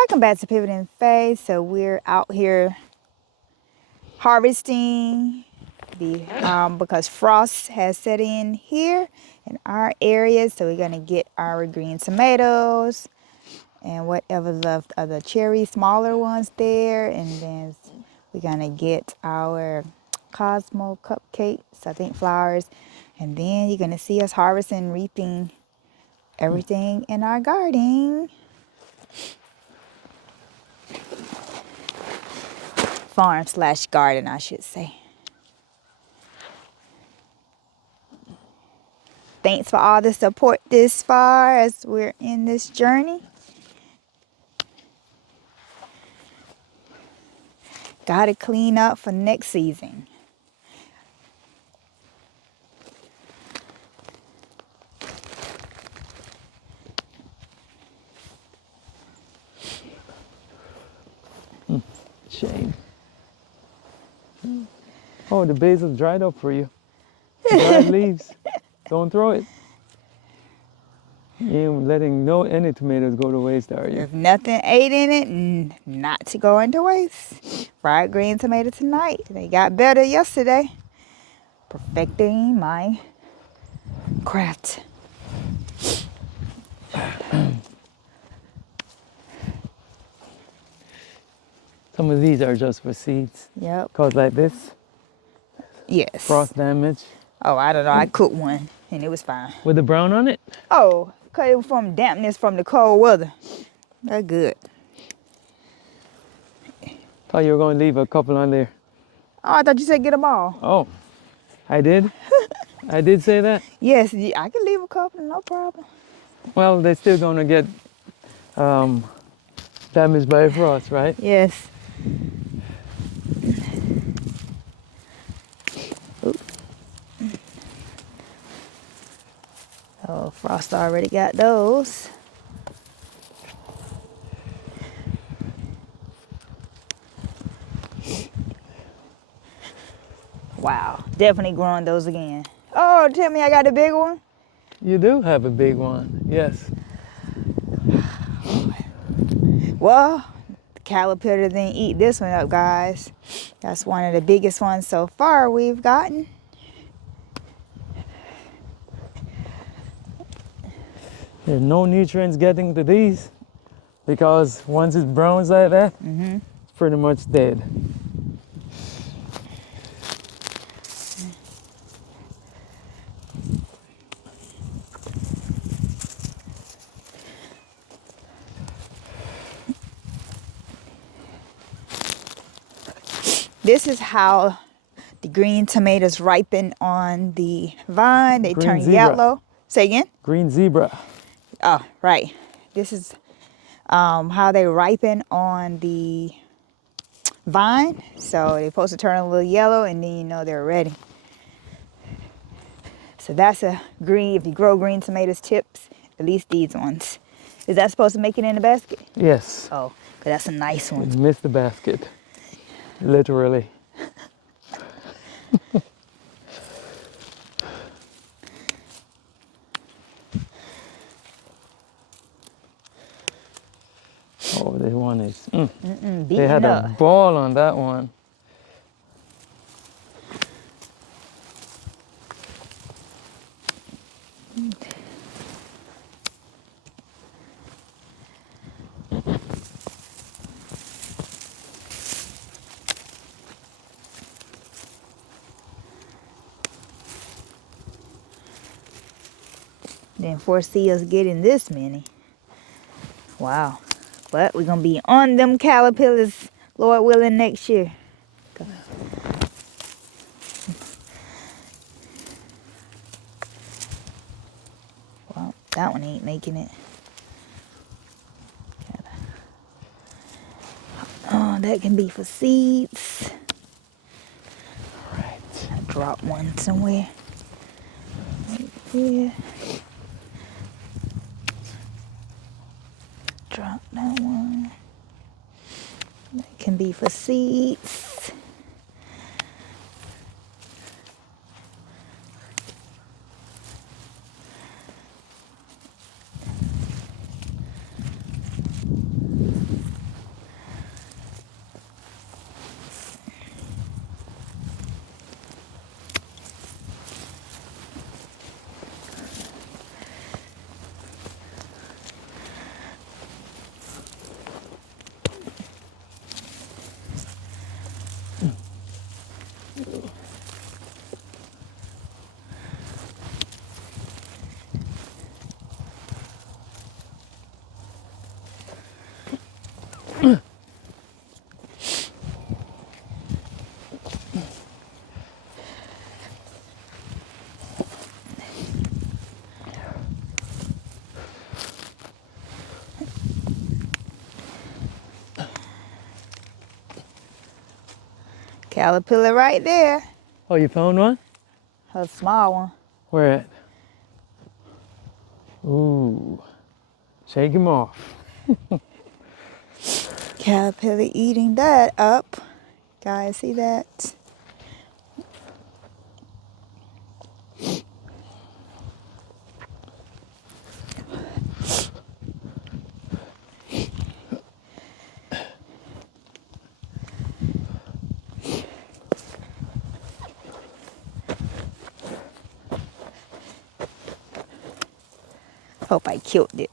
Welcome back to Pivot and Faith. So we're out here harvesting because frost has set in here in our area. So we're gonna get our green tomatoes and whatever left of the cherry smaller ones there, and then we're gonna get our Cosmo cupcakes, I think flowers, and then you're gonna see us harvesting, reaping everything in our garden. Farm/garden, I should say. Thanks for all the support this far as we're in this journey. Gotta clean up for next season. Shame. Oh, the basil dried up for you. Dried leaves. Don't throw it. You ain't letting any tomatoes go to waste, are you? If nothing ate in it, not to go into waste. Fried green tomato tonight. They got better yesterday. Perfecting my craft. Some of these are just for seeds. Yep. Cause like this, Yes. frost damage. Oh, I don't know. I cooked one and it was fine. With the brown on it? Oh, because it was from dampness from the cold weather. They're good. Thought you were going to leave a couple on there. Oh, I thought you said get them all. Oh, I did? I did say that? Yes, I can leave a couple, no problem. Well, they're still going to get damaged by frost, right? Yes. Oop. Oh, Frost already got those. Wow, definitely growing those again. Oh, tell me I got a big one? You do have a big one, yes. Well, the caterpillar didn't eat this one up, guys. That's one of the biggest ones so far we've gotten. There's no nutrients getting to these because once it browns like that, it's pretty much dead. This is how the green tomatoes ripen on the vine. They Green turn zebra. yellow. Say again? Green zebra. Oh, right. This is how they ripen on the vine. So they're supposed to turn a little yellow and then you know they're ready. So that's a green, if you grow green tomatoes tips, at least these ones. Is that supposed to make it in the basket? Yes. Oh, 'cause that's a nice one. You missed the basket. Literally. Oh, this one is. They had a ball on that one. Didn't foresee us getting this many. Wow. But we're going to be on them caterpillars, Lord willing, next year. Well, that one ain't making it. Oh, that can be for seeds. Right. I dropped one somewhere. Right here. Drop that one. That can be for seeds. Caterpillar right there. Oh, you found one? A small one. Where at? Ooh. Shake him off. Caterpillar eating that up. Guys, see that? Hope I killed it.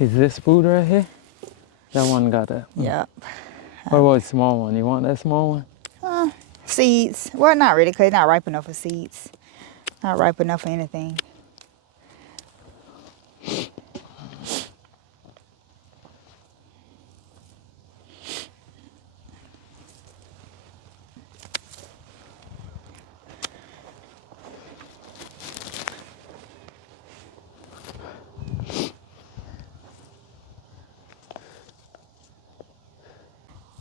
Is this food right here? That one got that. Yep. What about the small one? You want that small one? Seeds. Well, not really, because it's not ripe enough for seeds. Not ripe enough for anything.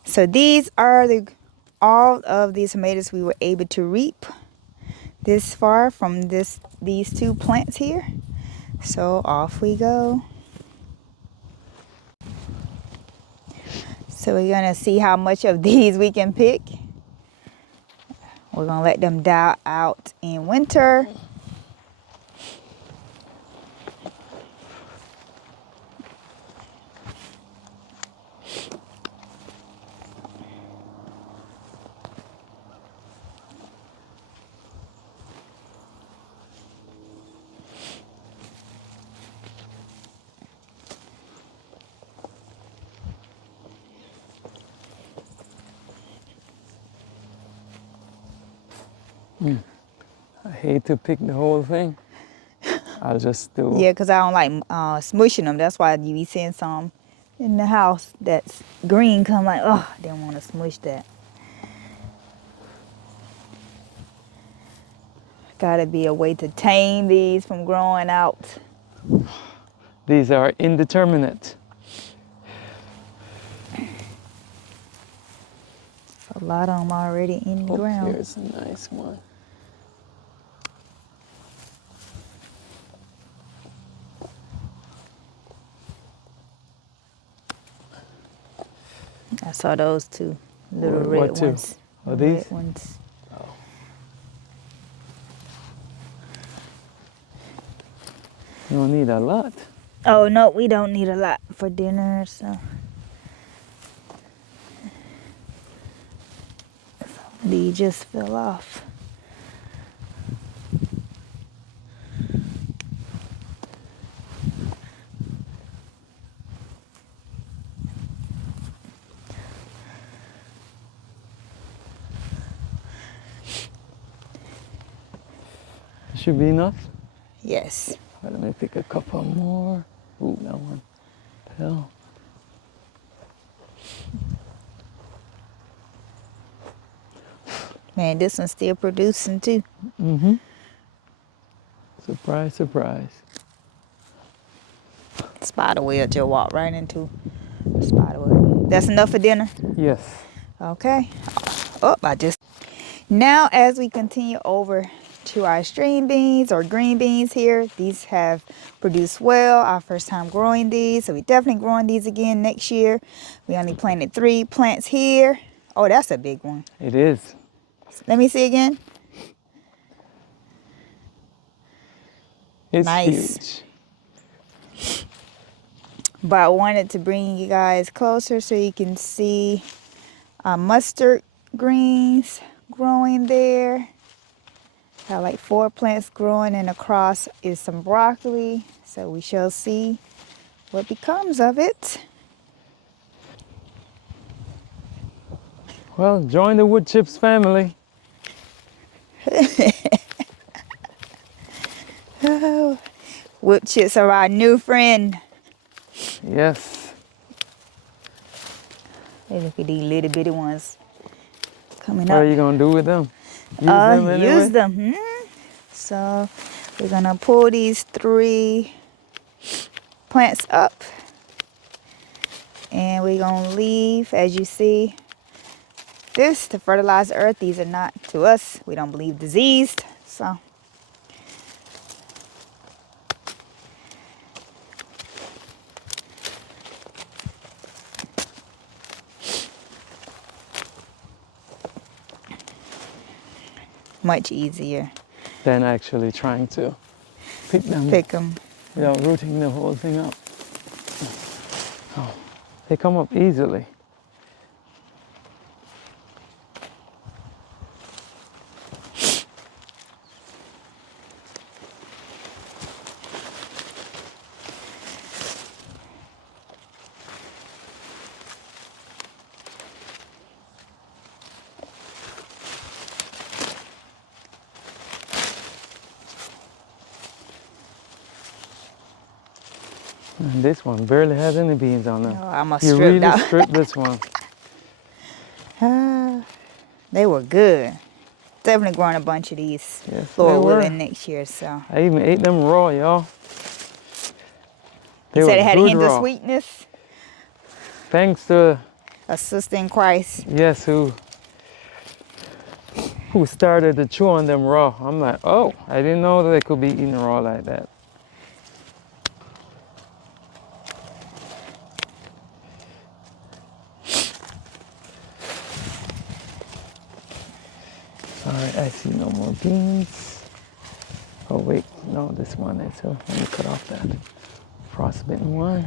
So these are all of the tomatoes we were able to reap this far from these 2 plants here. So off we go. So we're gonna see how much of these we can pick. We're gonna let them die out in winter. I hate to pick the whole thing. I'll just do. Yeah, because I don't like smushing them. That's why you be seeing some in the house that's green come like, oh, I didn't want to smush that. Gotta be a way to tame these from growing out. These are indeterminate. A lot of them already in the ground. Here's a nice one. I saw those 2 little What red two? ones. Oh, The red these? ones. You don't need a lot. Oh no, we don't need a lot for dinner, so these just fell off. Should be enough. Yes. Let me pick a couple more. Ooh, that one fell. Man, this one's still producing too. Mm-hmm. Surprise, surprise. Spider web just walked right into spider web. That's enough for dinner? Yes. Okay. Oh, Now as we continue over to our string beans or green beans here, these have produced well. Our first time growing these, so we're definitely growing these again next year. We only planted 3 plants here. Oh, that's a big one. It is. Let me see again. It's Nice. huge. But I wanted to bring you guys closer so you can see mustard greens growing there. Got like 4 plants growing, and across is some broccoli. So we shall see what becomes of it. Well, join the wood chips family. Wood chips are our new friend. Yes. Hey, look at these little bitty ones coming What up. are you gonna do with them? Use them anyway? Use them. So we're gonna pull these 3 plants up, and we're gonna leave, as you see, this to fertilize the earth. These are not, to us, we don't believe, diseased. So much easier. Than actually trying to pick them Pick them. without rooting the whole thing up. Oh, they come up easily. And this one barely has any beans on them. Oh, I must You strip really out. strip this one. They were good. Definitely growing a bunch of these. Yes, Lord they were. willing, next year. So I even ate them raw, y'all. They you said were it had a good hint of raw. sweetness. Thanks to, A sister in Christ. yes, who started to chew on them raw. I'm like, oh, I didn't know that they could be eaten raw like that. All right, I see no more beans. Oh wait, no, this one is, so let me cut off that frostbitten one.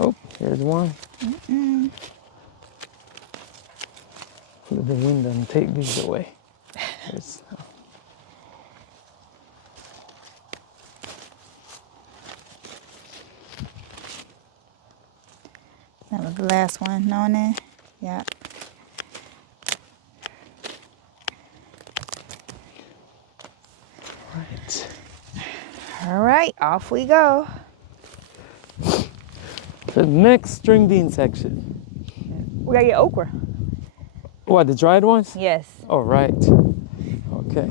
Oh, here's one. Let the wind and take these away. There's, That was the last one on there. Yeah. right. All right, off we go. The next string bean section. We gotta get okra. What, the dried ones? Yes. Oh, right. Okay.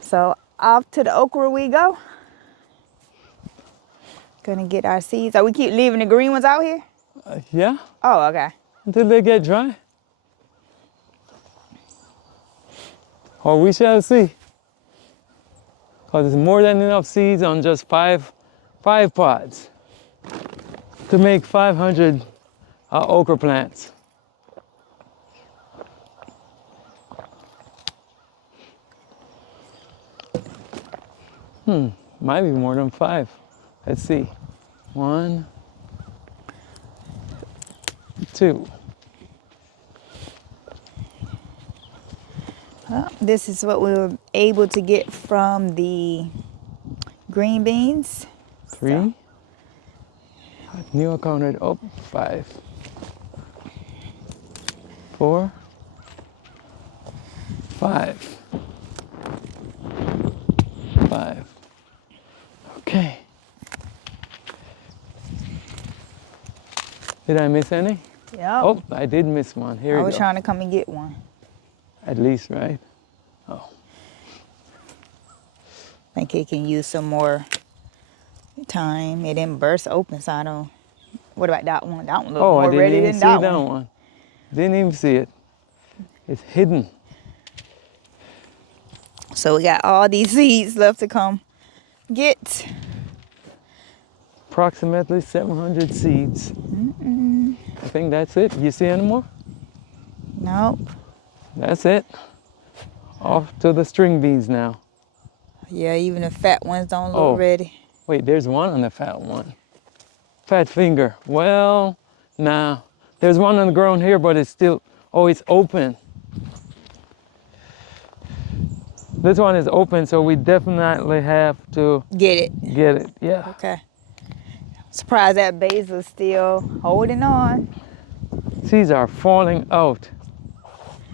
So off to the okra we go. Gonna get our seeds. Oh, we keep leaving the green ones out here? Yeah, Oh, okay. until they get dry. Or we shall see. Because there's more than enough seeds on just five pods to make 500 okra plants. Might be more than 5. Let's see. 1, 2. Well, this is what we were able to get from the green beans. 3. New counted up. 5. 4. 5. 5. Okay. Did I miss any? Yep. Oh, I did miss one. Here I we was go. trying to come and get one. At least, right? Oh. I think it can use some more time. It didn't burst open, so I don't. What about that one? That one looked Oh, I more didn't ready even than see that that one. one. Didn't even see it. It's hidden. So we got all these seeds left to come get. Approximately 700 seeds. I think that's it. You see any more? Nope. That's it. Off to the string beans now. Yeah, even the fat ones don't look Oh. ready. Wait, there's one on the fat one. Fat finger. Well, nah. There's one on the ground here, but it's still, oh, it's open. This one is open, so we definitely have to Get it. get it. Yeah. Okay. Surprised that basil's still holding on. Seeds are falling out.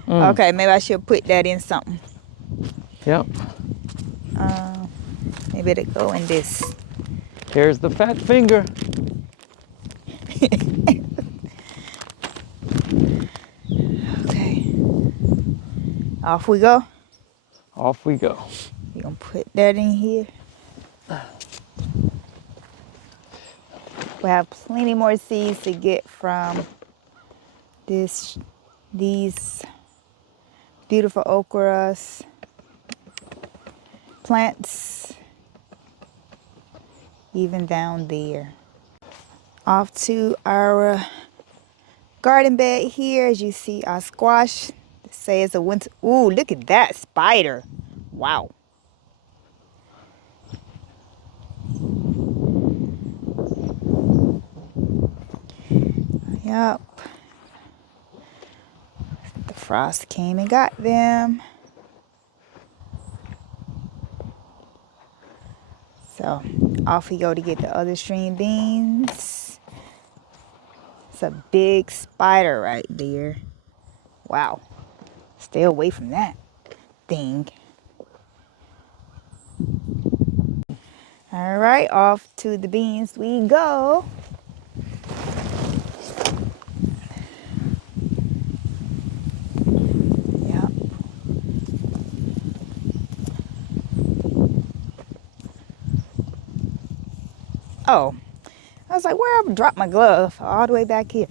Okay, maybe I should put that in something. Yep. Maybe it'll go in this. Here's the fat finger. Okay. Off we go. Off we go. We're gonna put that in here. We have plenty more seeds to get from these beautiful okras plants, even down there. Off to our garden bed here. As you see, our squash. They say it's a winter. Ooh, look at that spider! Wow. Yep. The frost came and got them. So off we go to get the other string beans. It's a big spider right there. Wow. Stay away from that thing. All right, off to the beans we go. Yep. Oh, I was like, where I dropped my glove? All the way back here.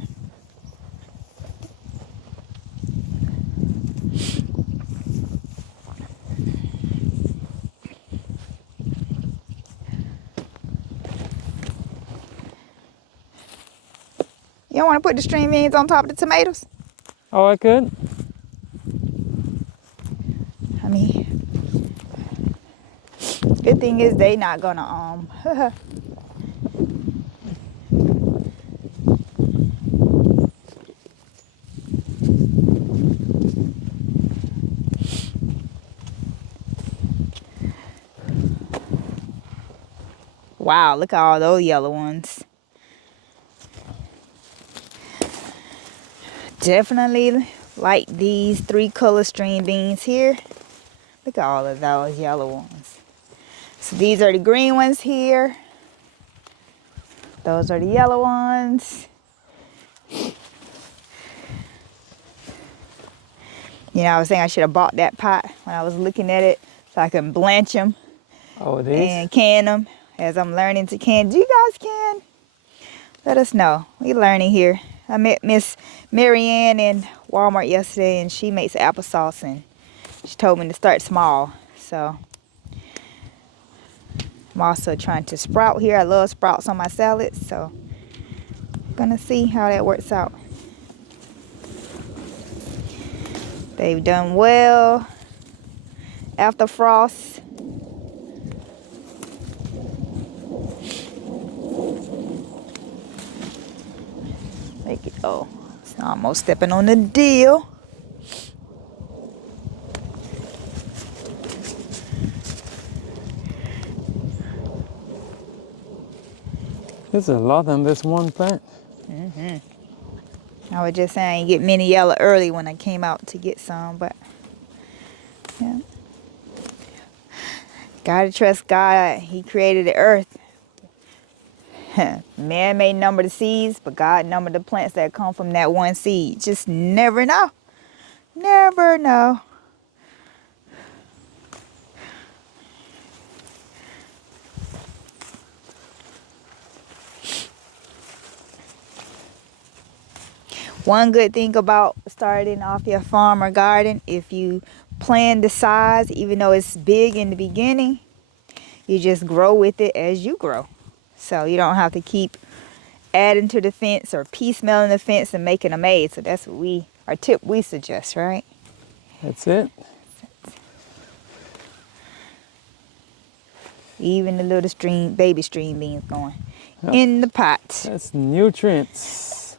You don't want to put the string beans on top of the tomatoes? Oh, I could. I mean, good thing is they not gonna Wow, look at all those yellow ones. Definitely like these 3-color string beans here. Look at all of those yellow ones. So these are the green ones here. Those are the yellow ones. You know, I was saying I should have bought that pot when I was looking at it so I can blanch them Oh, it is? and can them as I'm learning to can. Do you guys can? Let us know. We're learning here. I met Miss Marianne in Walmart yesterday, and she makes applesauce, and she told me to start small. So I'm also trying to sprout here. I love sprouts on my salads, so I'm gonna see how that works out. They've done well after frost. Make it, oh, it's almost stepping on the deal. There's a lot on this one plant. I was just saying, get many yellow early when I came out to get some, but yeah. Gotta trust God. He created the earth. Man may number the seeds, but God numbered the plants that come from that one seed. Just never know. Never know. One good thing about starting off your farm or garden, if you plan the size, even though it's big in the beginning, you just grow with it as you grow. So you don't have to keep adding to the fence or piecemealing the fence and making a maze. So that's what our tip we suggest, right? That's it. Even the little baby string beans going in the pot. That's nutrients.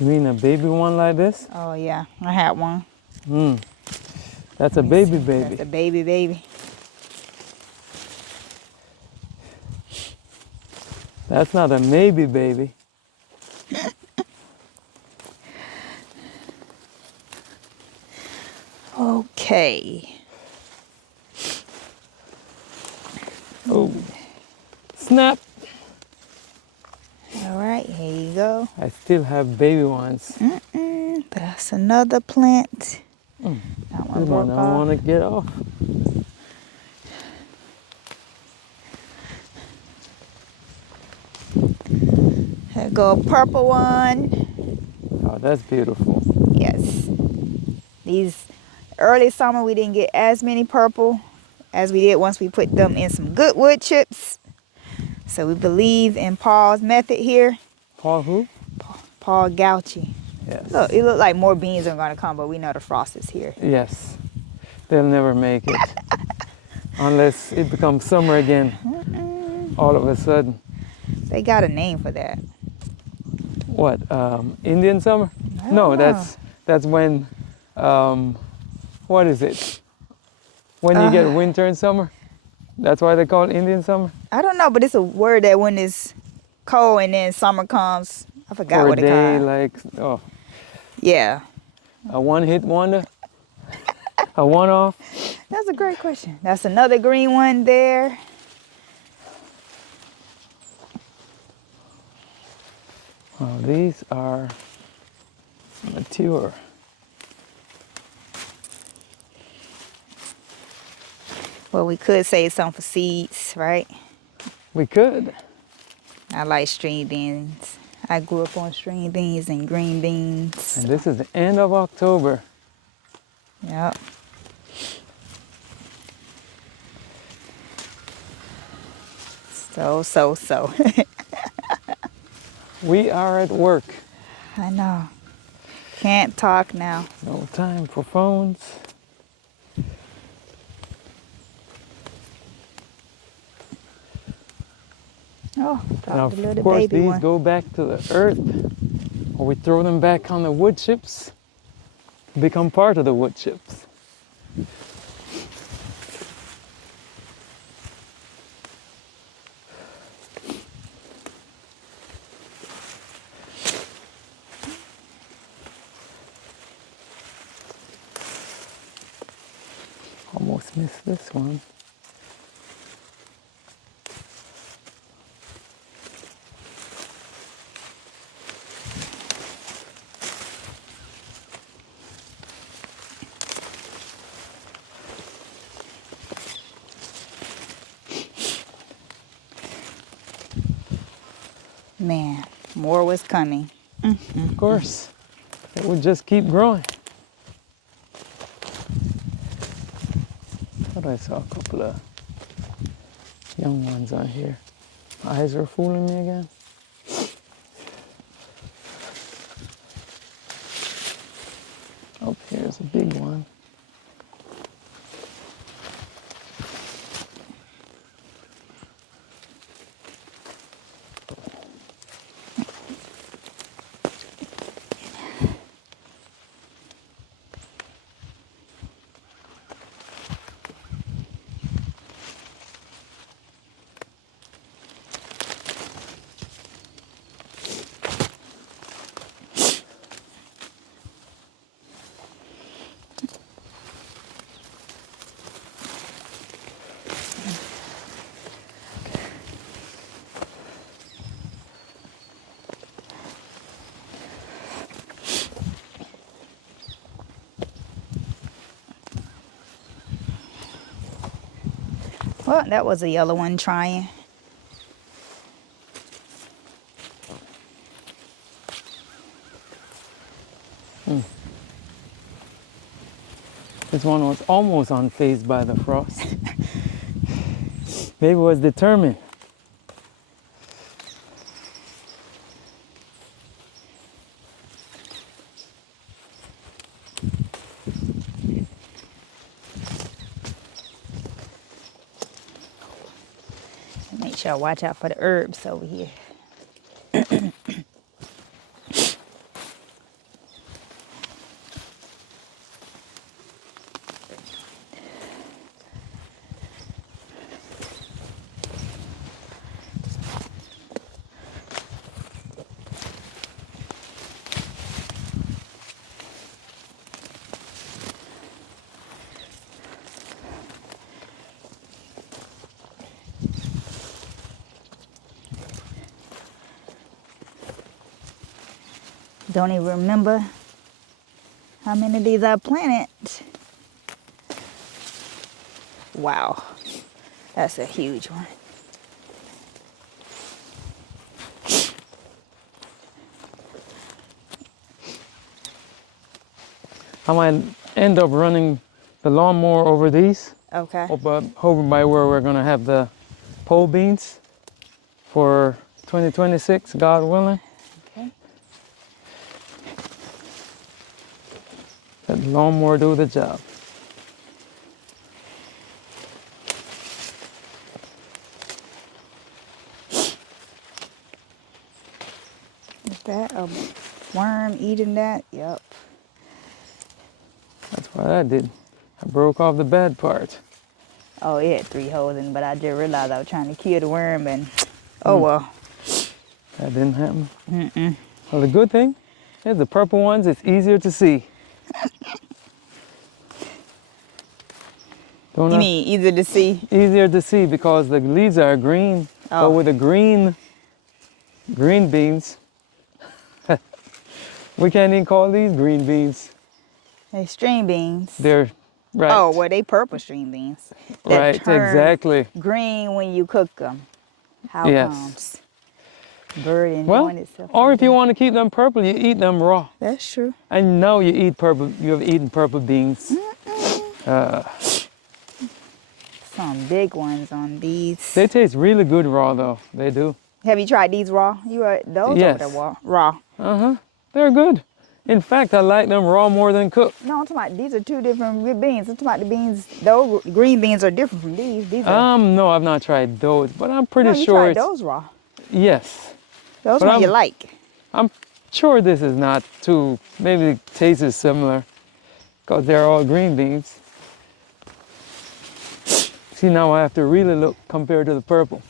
You mean a baby one like this? Oh yeah, I had one. That's a Let me baby see. baby. That's a baby. That's not a maybe baby. Okay. Oh, snap. All right, here you go. I still have baby ones. That's another plant. That one This one broke I don't off. want to get off. Here go a purple one. Oh, that's beautiful. Yes. These early summer we didn't get as many purple as we did once we put them in some good wood chips. So we believe in Paul's method here. Paul who? Paul Gauchi. Yes. Look, it looked like more beans are gonna come, but we know the frost is here. Yes. They'll never make it. Unless it becomes summer again. All of a sudden. They got a name for that. What? Indian summer? I No, don't know. that's when. What is it? When you get winter and summer? That's why they call it Indian summer? I don't know, but it's a word that when it's cold and then summer comes, I forgot For a what it day, called. like, oh, Yeah, a one-hit wonder? A one-off? that's a great question. That's another green one there. Oh, these are mature. Well, we could save some for seeds, right? We could. I like string beans. I grew up on string beans and green beans. And this is the end of October. Yep. So. We are at work. I know. Can't talk now. No time for phones. Oh, And dropped a of little course, baby these one. go back to the earth, or we throw them back on the wood chips, become part of the wood chips. Almost missed this one. Man, more was coming. Of course, it would just keep growing. Thought I saw a couple of young ones on here. Eyes are fooling me again. Oh, here's a big one. Well, that was a yellow one trying. This one was almost unfazed by the frost. Maybe was determined. Make sure I watch out for the herbs over here. Don't even remember how many of these I planted. Wow, that's a huge one. I might end up running the lawnmower over these, Okay. over by where we're gonna have the pole beans for 2026, God willing. Okay. Let the lawnmower do the job. Is that a worm eating that? Yep. That's what I did. I broke off the bad part. Oh, it had 3 holes in it, but I just realized I was trying to kill the worm and oh well. That didn't happen. Well, the good thing is the purple ones, it's easier to see. Don't You have, mean easier to see? easier to see because the leaves are green. But Oh. with the green beans, we can't even call these green beans. They string beans. They're right. Oh, well, they purple string beans that Right, turn exactly. green when you cook them. How Yes. comes? Bird Well, enjoying itself. or like if you that. want to keep them purple, you eat them raw. That's true. I know you eat purple. You have eaten purple beans. Some big ones on these. They taste really good raw, though. They do. Have you tried these raw? You are those over there Yes. raw. They're good. In fact, I like them raw more than cooked. No, I'm talking about these are 2 different beans. I'm talking about the beans. Those green beans are different from these. These are. No, I've not tried those, but I'm pretty No, you sure tried it's those raw. yes. Those But one you like. I'm sure this is not too. Maybe the taste is similar, because they're all green beans. See, now I have to really look compared to the purple,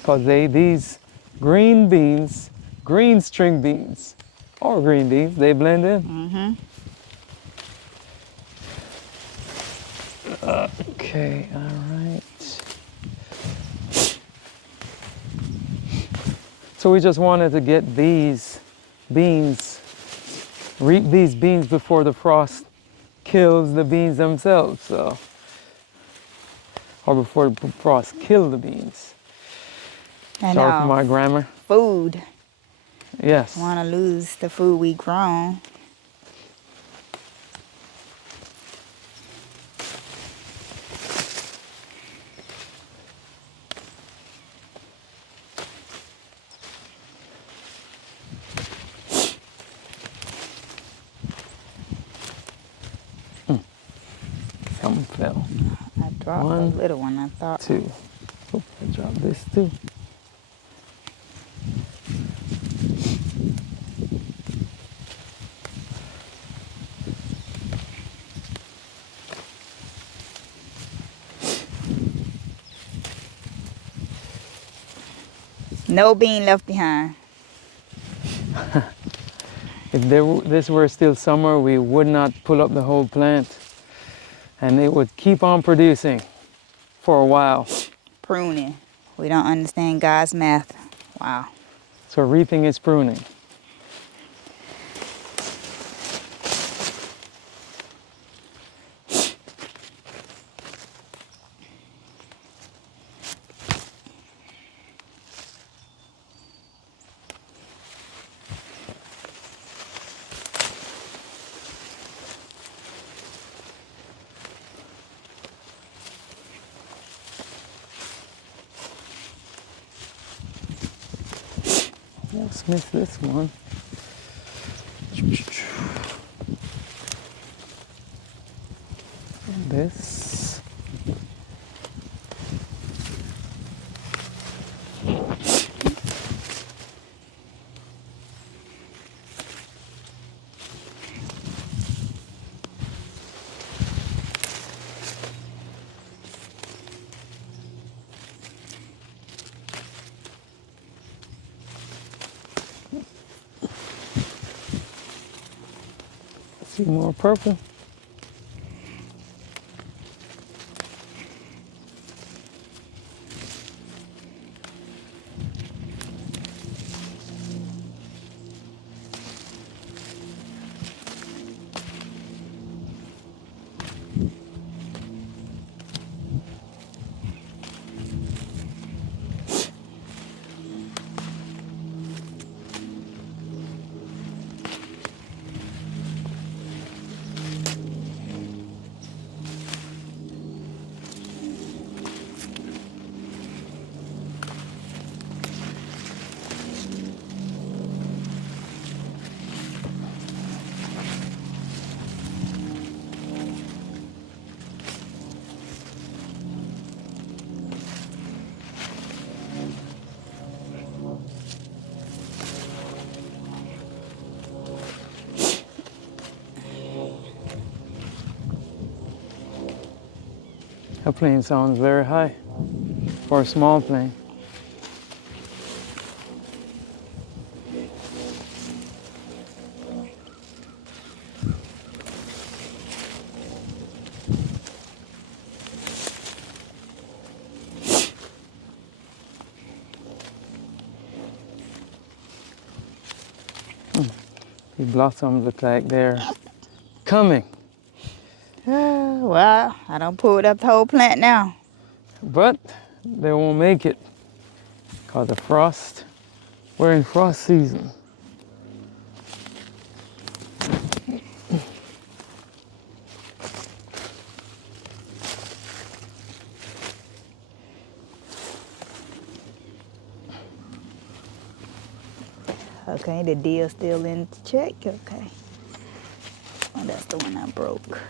because these green beans, green string beans, or green beans, they blend in. Okay, all right. So we just wanted to get these beans, reap these beans before the frost kills the beans themselves, so. Or before the frost kill the beans. And Sorry for my grammar. food. Yes. Want to lose the food we grown. Something fell. I dropped a little one, I thought. 2. Oop, I dropped this too. No bean left behind. If this were still summer, we would not pull up the whole plant, and it would keep on producing for a while. Pruning. We don't understand God's math. Wow. So reaping is pruning. Let's miss this one. This. See more purple. That plane sounds very high for a small plane. The blossoms look like they're coming, Well, I done pulled up the whole plant now. but they won't make it because of frost. We're in frost season. Okay, the deal still in check. Okay. Oh, that's the one I broke.